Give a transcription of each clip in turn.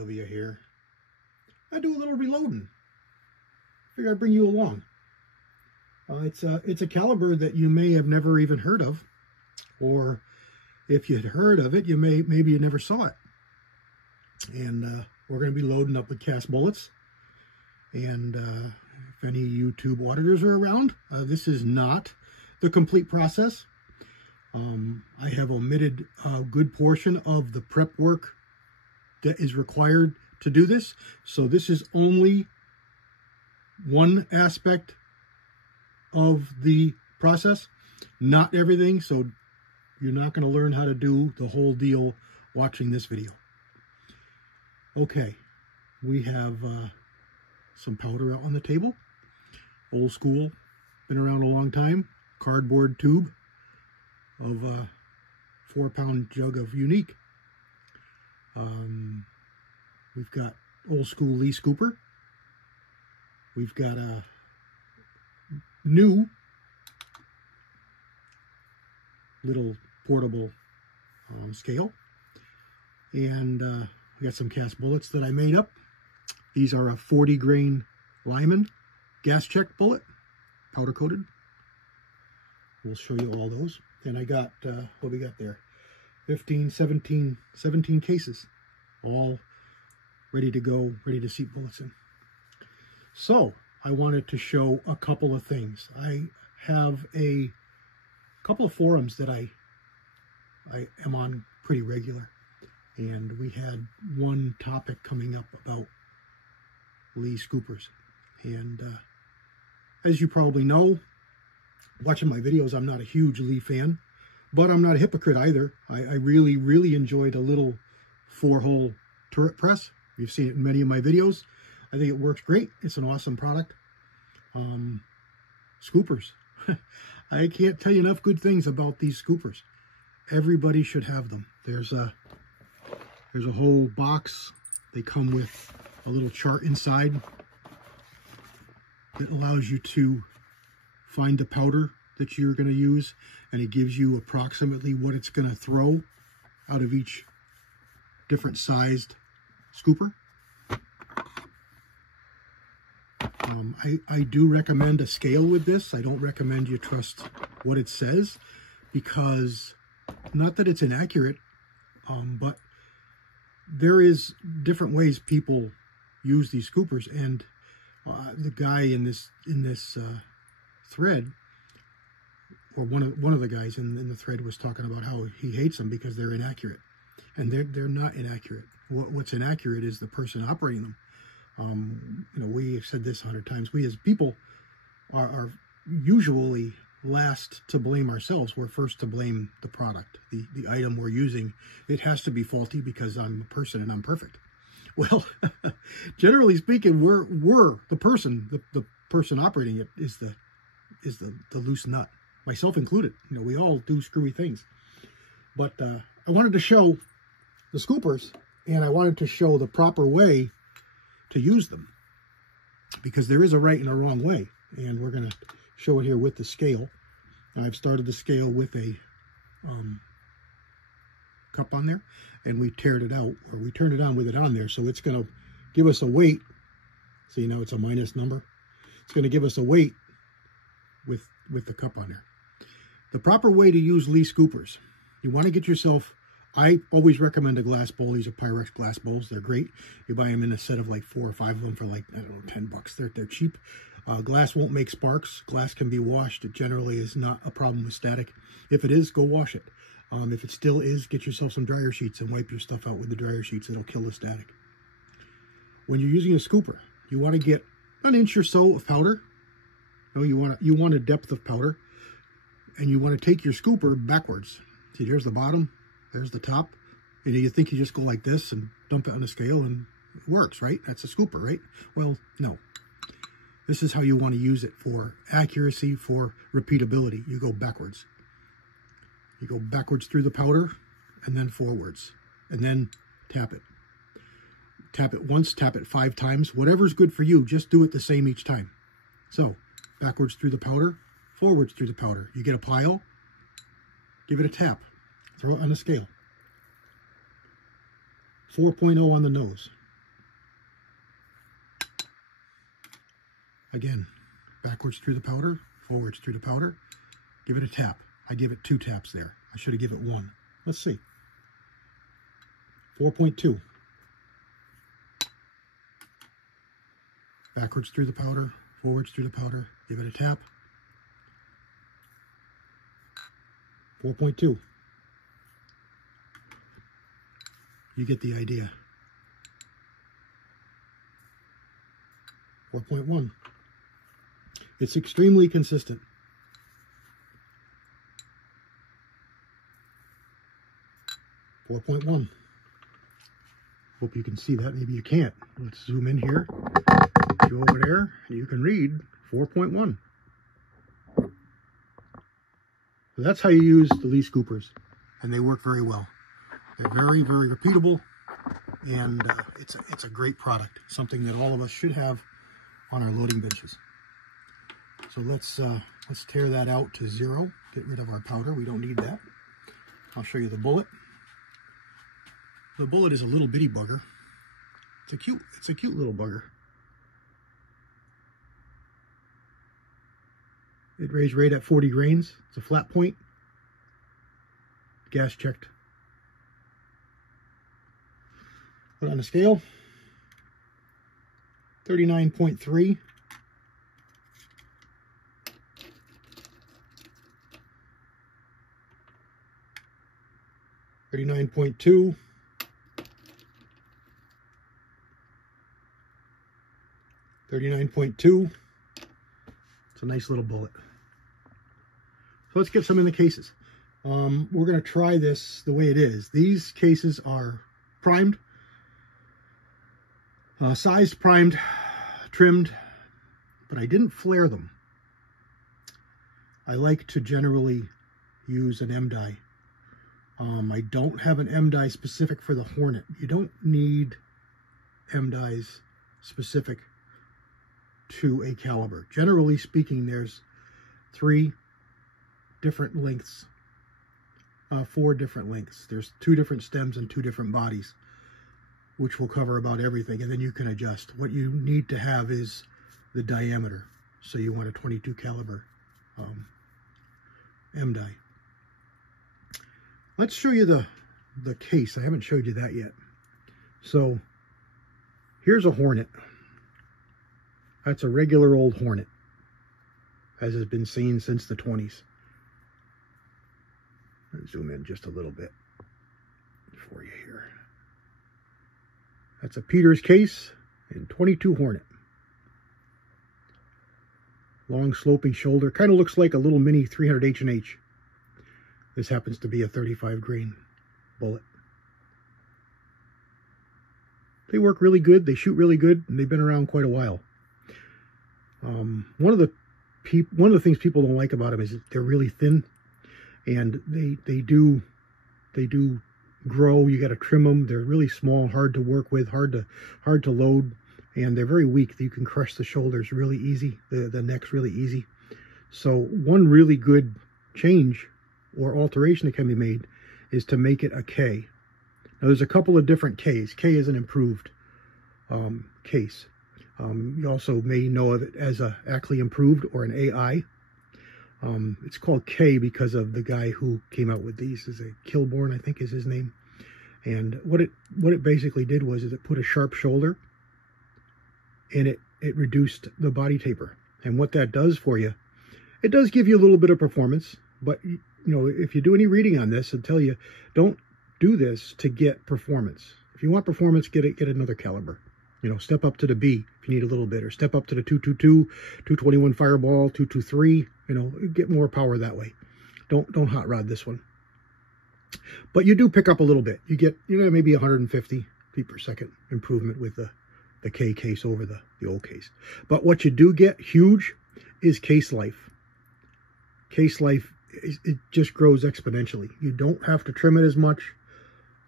W here. I do a little reloading. Figure I'd bring you along. It's a caliber that you may have never even heard of, or if you'd heard of it, maybe you never saw it. And we're going to be loading up with cast bullets. And if any YouTube auditors are around, this is not the complete process. I have omitted a good portion of the prep work that is required to do this. So this is only one aspect of the process, not everything. So you're not going to learn how to do the whole deal watching this video. Okay, we have some powder out on the table. Old school, been around a long time. Cardboard tube of a 4-pound jug of Unique. We've got old school Lee scooper. We've got a new little portable scale. And we got some cast bullets that I made up. These are a 40 grain Lyman gas check bullet, powder coated. We'll show you all those. And I got, what we got there? 17 cases, all ready to go, ready to seat bullets in. So I wanted to show a couple of things. I have a couple of forums that I am on pretty regular. And we had one topic coming up about Lee scoopers. And as you probably know, watching my videos, I'm not a huge Lee fan, but I'm not a hypocrite either. I really, really enjoyed a little 4-hole turret press. You've seen it in many of my videos. I think it works great. It's an awesome product. Scoopers. I can't tell you enough good things about these scoopers. Everybody should have them. There's a whole box. They come with a little chart inside that allows you to find the powder that you're going to use, and it gives you approximately what it's going to throw out of each different sized scooper. I do recommend a scale with this. I don't recommend you trust what it says, because not that it's inaccurate, but there is different ways people use these scoopers. And the guy in this thread, or one of the guys in the thread, was talking about how he hates them because they're inaccurate, and they're not inaccurate. What's inaccurate is the person operating them. You know, we have said this 100 times. We as people are usually last to blame ourselves. We're first to blame the product, the item we're using. It has to be faulty because I'm a person and I'm perfect. Well, generally speaking, we're the person. The person operating it is the loose nut, myself included. You know, we all do screwy things. But I wanted to show the scoopers, and I wanted to show the proper way to use them, because there is a right and a wrong way, and we're going to show it here with the scale. And I've started the scale with a cup on there, and we turned it out, or we turned it on with it on there, so it's going to give us a weight. See, now it's a minus number. It's going to give us a weight with the cup on there. The proper way to use Lee scoopers: you want to get yourself, I always recommend a glass bowl. These are Pyrex glass bowls. They're great. You buy them in a set of like 4 or 5 of them for like, I don't know, 10 bucks. They're cheap. Glass won't make sparks. Glass can be washed. It generally is not a problem with static. If it is, go wash it. If it still is, get yourself some dryer sheets and wipe your stuff out with the dryer sheets. It'll kill the static. When you're using a scooper, you want to get an inch or so of powder. No, you want a depth of powder, and you want to take your scooper backwards. See, here's the bottom. There's the top. And you think you just go like this and dump it on the scale and it works, right? That's a scooper, right? Well, no. This is how you want to use it for accuracy, for repeatability. You go backwards. You go backwards through the powder and then forwards. And then tap it. Tap it once, tap it 5 times. Whatever's good for you, just do it the same each time. So, backwards through the powder, forwards through the powder. You get a pile, give it a tap. Throw it on the scale. 4.0 on the nose. Again, backwards through the powder, forwards through the powder. Give it a tap. I give it 2 taps there. I should have given it 1. Let's see. 4.2. Backwards through the powder, forwards through the powder. Give it a tap. 4.2. You get the idea. 4.1. It's extremely consistent. 4.1. Hope you can see that. Maybe you can't. Let's zoom in here. Go over there, and you can read 4.1. So that's how you use the leaf scoopers, and they work very well. They're very, very repeatable, and it's a great product. Something that all of us should have on our loading benches. So let's tear that out to 0. Get rid of our powder. We don't need that. I'll show you the bullet. The bullet is a little bitty bugger. It's a cute little bugger. It raised right at 40 grains. It's a flat point. Gas checked. Put on the scale. 39.3. 39.2. 39.2. It's a nice little bullet. So let's get some in the cases. We're going to try this the way it is. These cases are primed, sized, primed, trimmed, but I didn't flare them. I like to generally use an M-die. I don't have an M-die specific for the Hornet. You don't need M-dies specific to a caliber. Generally speaking, there's 3 different lengths, 4 different lengths. There's 2 different stems and 2 different bodies, which will cover about everything, and then you can adjust. What you need to have is the diameter. So you want a 22 caliber M-die. Let's show you the case. I haven't showed you that yet. So here's a Hornet. That's a regular old Hornet, as has been seen since the 20s. Let's zoom in just a little bit for you here. That's a Peters case in 22 Hornet. Long sloping shoulder. Kind of looks like a little mini 300 H&H. This happens to be a 35 grain bullet. They work really good. They shoot really good, and they've been around quite a while. One of the things people don't like about them is that they're really thin, and they do grow. You got to trim them. They're really small, hard to work with, hard to load, and they're very weak. You can crush the shoulders really easy. The neck's really easy. So one really good change or alteration that can be made is to make it a K. Now there's a couple of different Ks. K is an improved case. You also may know of it as a Ackley improved or an AI. It's called K because of the guy who came out with these. Is a Kilborn, I think is his name. And what it basically did was it put a sharp shoulder, and it reduced the body taper. And what that does for you, it does give you a little bit of performance, but you know, if you do any reading on this, it'll tell you don't do this to get performance. If you want performance, get another caliber. You know, step up to the B if you need a little bit, or step up to the 222, 221 Fireball, 223. You know, get more power that way. Don't hot rod this one. But you do pick up a little bit. You get maybe 150 feet per second improvement with the K case over the old case. But what you do get huge is case life. Case life, it just grows exponentially. You don't have to trim it as much.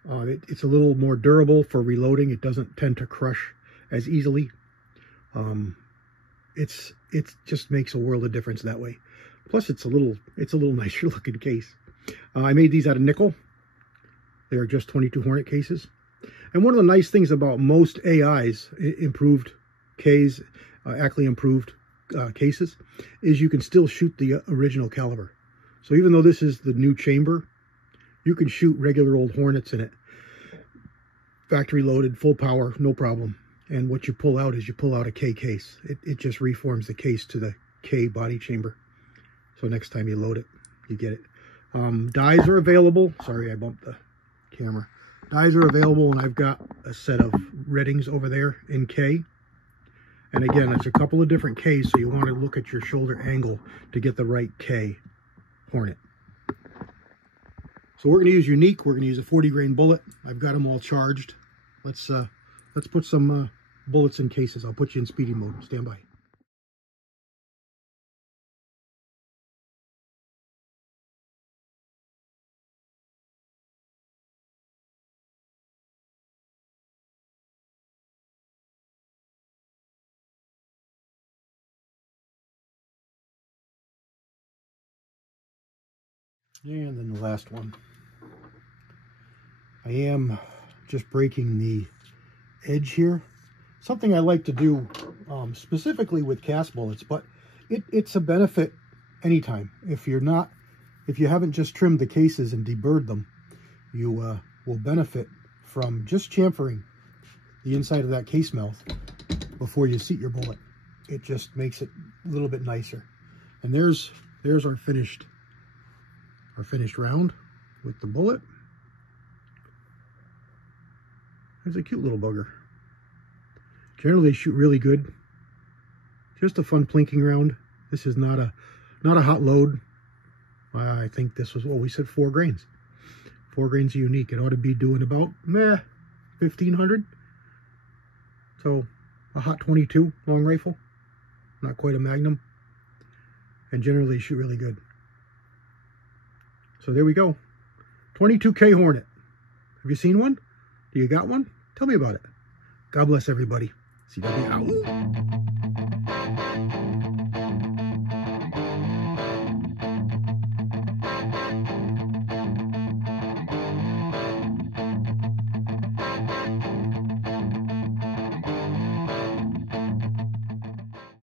It's a little more durable for reloading. It doesn't tend to crush as easily. It just makes a world of difference that way. Plus, it's a little nicer looking case. I made these out of nickel. They are just 22 Hornet cases. And one of the nice things about most AIs, improved Ks, Ackley improved, cases, is you can still shoot the original caliber. So even though this is the new chamber, you can shoot regular old Hornets in it. Factory loaded, full power, no problem. And what you pull out is you pull out a K case. It just reforms the case to the K body chamber. So next time you load it, you get it. Dies are available. Sorry, I bumped the camera. Dies are available, and I've got a set of reddings over there in K. And again, it's a couple of different Ks, so you want to look at your shoulder angle to get the right K Hornet. So we're going to use unique. We're going to use a 40 grain bullet. I've got them all charged. Let's put some bullets in cases. I'll put you in speedy mode. Stand by. And then the last one. I am just breaking the edge here. Something I like to do specifically with cast bullets, but it's a benefit anytime. If you haven't just trimmed the cases and deburred them, you will benefit from just chamfering the inside of that case mouth before you seat your bullet. It just makes it a little bit nicer. And there's our finished round with the bullet. There's a cute little bugger. Generally they shoot really good. Just a fun plinking round. This is not a hot load. I think this was what we said, 4 grains. 4 grains of unique. It ought to be doing about 1,500. So a hot 22 long rifle, not quite a Magnum, and generally shoot really good. So there we go. 22 K Hornet. Have you seen one? Do you got one? Tell me about it. God bless everybody. CW out.